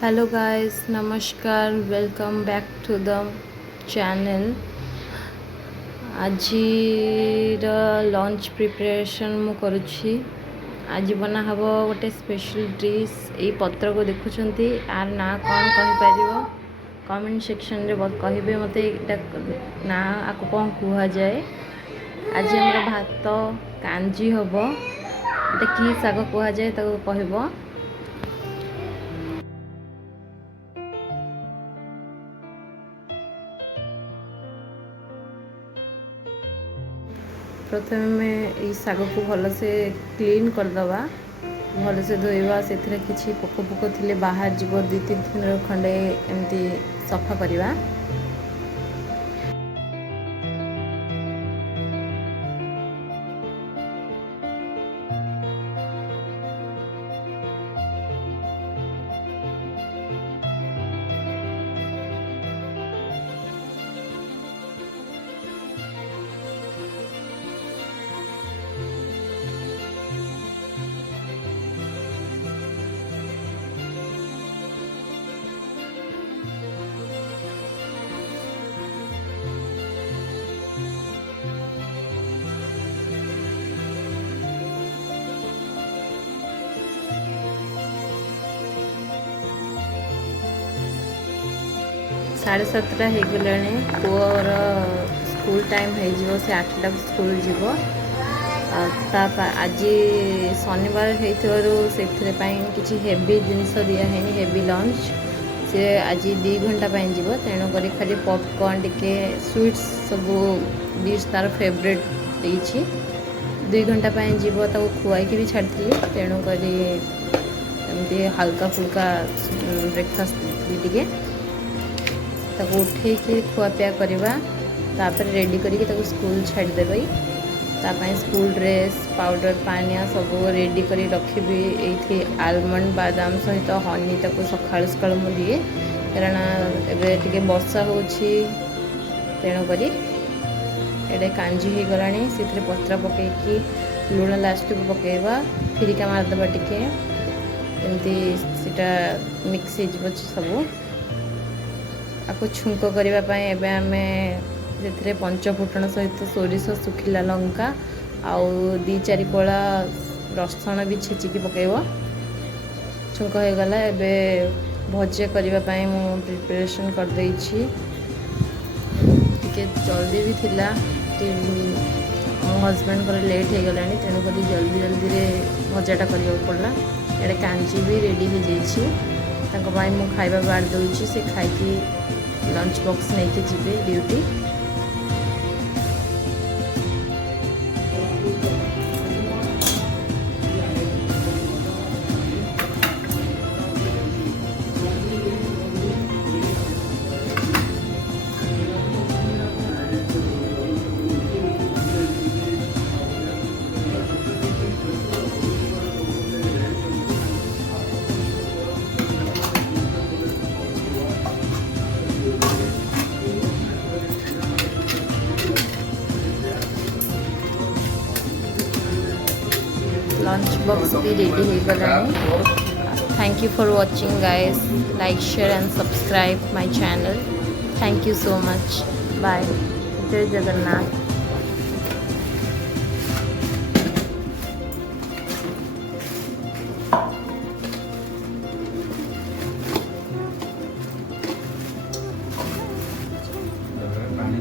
Hello guys, namaskar, welcome back to the channel. ଆଜିର launch preparation ମୁଁ କରୁଛି। ଆଜି ବନା ହେବ ଗୋଟେ ସ୍ପେଶାଲ ଡିଶ୍। ଏଇ ପତ୍ରକୁ ଦେଖୁଛନ୍ତି, ଆର ନାଁ କ'ଣ କହିପାରିବ? କମେଣ୍ଟ ସେକ୍ସନରେ କହିବେ ମୋତେ ଏଇଟା ନାଁ ଆକୁ କ'ଣ କୁହାଯାଏ। ଆଜି ଆମର ଭାତ କାଞ୍ଜି ହେବ। ଏଇଟା କି ଶାଗ କୁହାଯାଏ ତାକୁ କହିବ। प्रथमे ये साग को भलसे क्लीन करदवा, भलसे धोइबा, से किसी पोक पोक थी बाहर जीव 2-3 दिन खंडे एमती सफा करवा। साढ़े 7टा हो गलानी। पुअर स्कूल टाइम हो, से 8टा स्कूल जीव। आज शनिवार से किसी हेवी जिनस दिहे, हेवी लंच से आज 2 घंटा जीव। तेणुक खाली पॉपकॉर्न टिके स्वीट्स सब डिश तार फेवरेट देछि। 2 घंटा जीव, खुआई भी छाड़ी। तेणुक एमती हल्का फुल्का ब्रेकफास्ट टिके उठे खुआपिया करवा। तापर रेडी करके स्कूल छाड़देवे। स्कूल ड्रेस पाउडर पानिया सब रेडी कर रखी। ये आलमंड बादाम सहित हनी सका सका मुझे दिए, कारण एवं वर्षा हो तेणुक ये कांजी हो गला। से पत्रा पकईकि लुण लास्ट को पकेवा, फिरिका मारदेवा टिके एमती सीटा मिक्स हो सब। आपको छुंक करने आम से पंचफुटण सहित सोरिष सुखिला लंका आउ 2-4 कोला रसुण भी छेचिकी पकेब। छुंक हो गला। एबे भजा करने मु प्रिपरेशन कर देछि। टिके जल्दी भी थिला, मो हजबैंड को लेट हो गलानी, तेणुक जल्दी जल्दी रे भजाटा करने पड़ा। ये कांजी भी रेडी हो जाइए। मु खाइबा बाड़ दूसरी, से खाई लंच बॉक्स नहीं के जीवे ड्यूटी। लंच बॉक्स भी रेडी हो गलानी। Thank you for watching guys, like share and subscribe my channel. Thank you so much, bye, जय जगन्नाथ। पानी